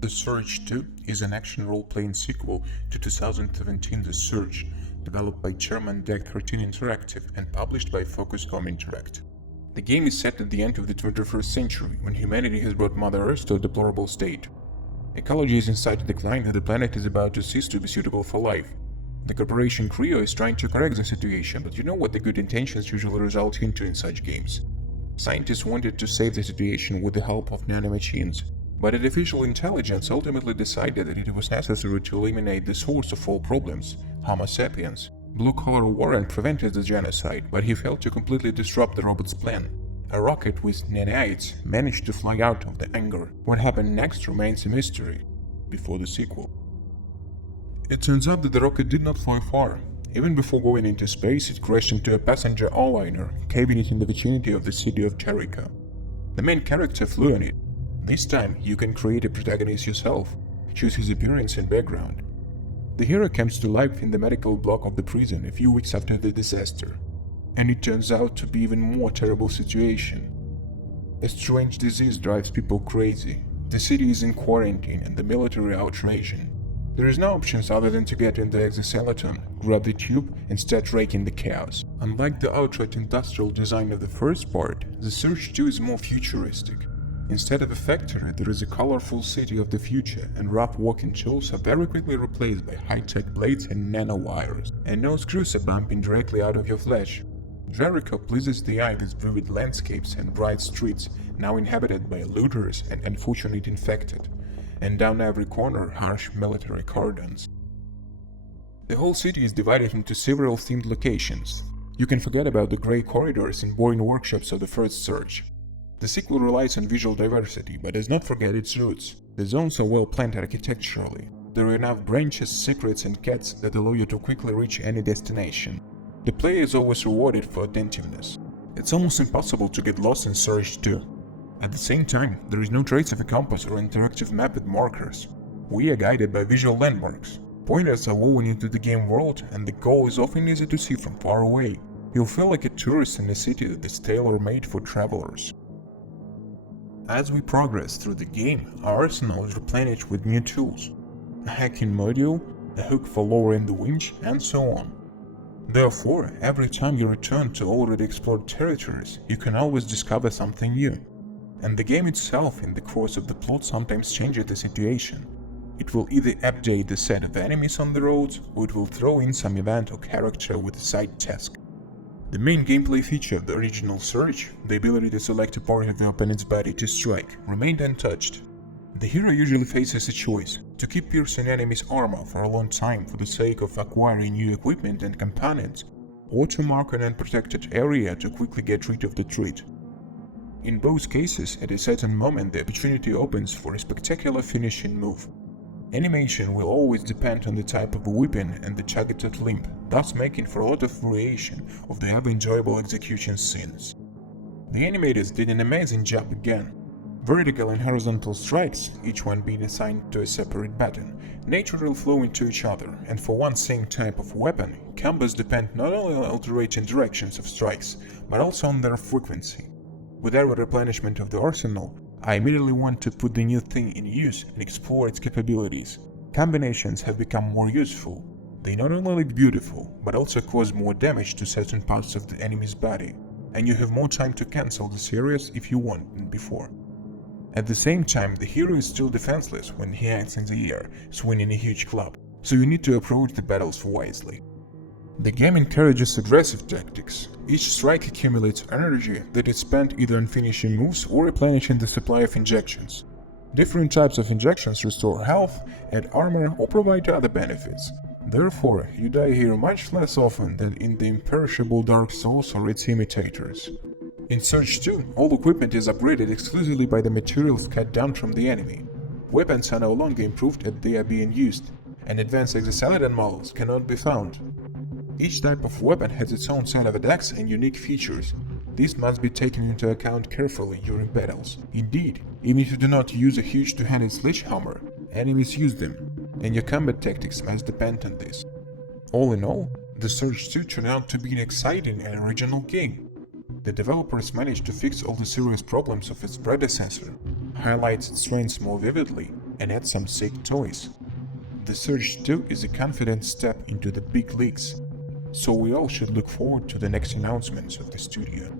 The Surge 2 is an action role-playing sequel to 2017 The Surge, developed by German Deck 13 Interactive and published by Focuscom Interactive. The game is set at the end of the 21st century, when humanity has brought Mother Earth to a deplorable state. Ecology is in sight decline and the planet is about to cease to be suitable for life. The corporation Creo is trying to correct the situation, but you know what the good intentions usually result into in such games. Scientists wanted to save the situation with the help of nanomachines, but artificial intelligence ultimately decided that it was necessary to eliminate the source of all problems, Homo sapiens. Blue-collar Warren prevented the genocide, but he failed to completely disrupt the robot's plan. A rocket with nanites managed to fly out of the hangar. What happened next remains a mystery, before the sequel. It turns out that the rocket did not fly far. Even before going into space, it crashed into a passenger all-liner, caving it in the vicinity of the city of Jericho. The main character flew on it. This time, you can create a protagonist yourself, choose his appearance and background. The hero comes to life in the medical block of the prison a few weeks after the disaster, and it turns out to be even more terrible situation. A strange disease drives people crazy, the city is in quarantine and the military out raging. There is no options other than to get in the exoskeleton, grab the tube, and start raking the chaos. Unlike the outright industrial design of the first part, The Surge 2 is more futuristic. Instead of a factory, there is a colorful city of the future, and rough walking tools are very quickly replaced by high-tech blades and nanowires, and no screws are bumping directly out of your flesh. Jericho pleases the eye with vivid landscapes and bright streets, now inhabited by looters and unfortunate infected, and down every corner harsh military cordons. The whole city is divided into several themed locations. You can forget about the grey corridors and boring workshops of the first Surge. The sequel relies on visual diversity, but does not forget its roots. The zones are well planned architecturally. There are enough branches, secrets and cats that allow you to quickly reach any destination. The player is always rewarded for attentiveness. It's almost impossible to get lost in Surge 2. At the same time, there is no trace of a compass or interactive map with markers. We are guided by visual landmarks. Pointers are woven into the game world, and the goal is often easy to see from far away. You'll feel like a tourist in a city that is tailor-made for travelers. As we progress through the game, our arsenal is replenished with new tools. A hacking module, a hook for lowering the winch, and so on. Therefore, every time you return to already explored territories, you can always discover something new. And the game itself, in the course of the plot, sometimes changes the situation. It will either update the set of enemies on the roads, or it will throw in some event or character with a side task. The main gameplay feature of the original Surge, the ability to select a part of the opponent's body to strike, remained untouched. The hero usually faces a choice: to keep piercing enemies' armor for a long time for the sake of acquiring new equipment and components, or to mark an unprotected area to quickly get rid of the threat. In both cases, at a certain moment the opportunity opens for a spectacular finishing move. Animation will always depend on the type of weapon and the targeted limb, thus making for a lot of variation of the ever-enjoyable execution scenes. The animators did an amazing job again. Vertical and horizontal strikes, each one being assigned to a separate button, naturally flow into each other, and for one same type of weapon, combos depend not only on alternating directions of strikes, but also on their frequency. With every replenishment of the arsenal, I immediately want to put the new thing in use and explore its capabilities. Combinations have become more useful. They not only look beautiful, but also cause more damage to certain parts of the enemy's body, and you have more time to cancel the series if you want than before. At the same time, the hero is still defenseless when he acts in the air, swinging a huge club, so you need to approach the battles wisely. The game encourages aggressive tactics. Each strike accumulates energy that is spent either on finishing moves or replenishing the supply of injections. Different types of injections restore health, add armor, or provide other benefits. Therefore, you die here much less often than in the imperishable Dark Souls or its imitators. In Surge 2, all equipment is upgraded exclusively by the materials cut down from the enemy. Weapons are no longer improved as they are being used, and advanced exoskeleton models cannot be found. Each type of weapon has its own set of attacks and unique features. These must be taken into account carefully during battles. Indeed, even if you do not use a huge two-handed sledgehammer, enemies use them, and your combat tactics must depend on this. All in all, The Surge 2 turned out to be an exciting and original game. The developers managed to fix all the serious problems of its predecessor, highlights its strengths more vividly, and add some sick toys. The Surge 2 is a confident step into the big leagues, so we all should look forward to the next announcements of the studio.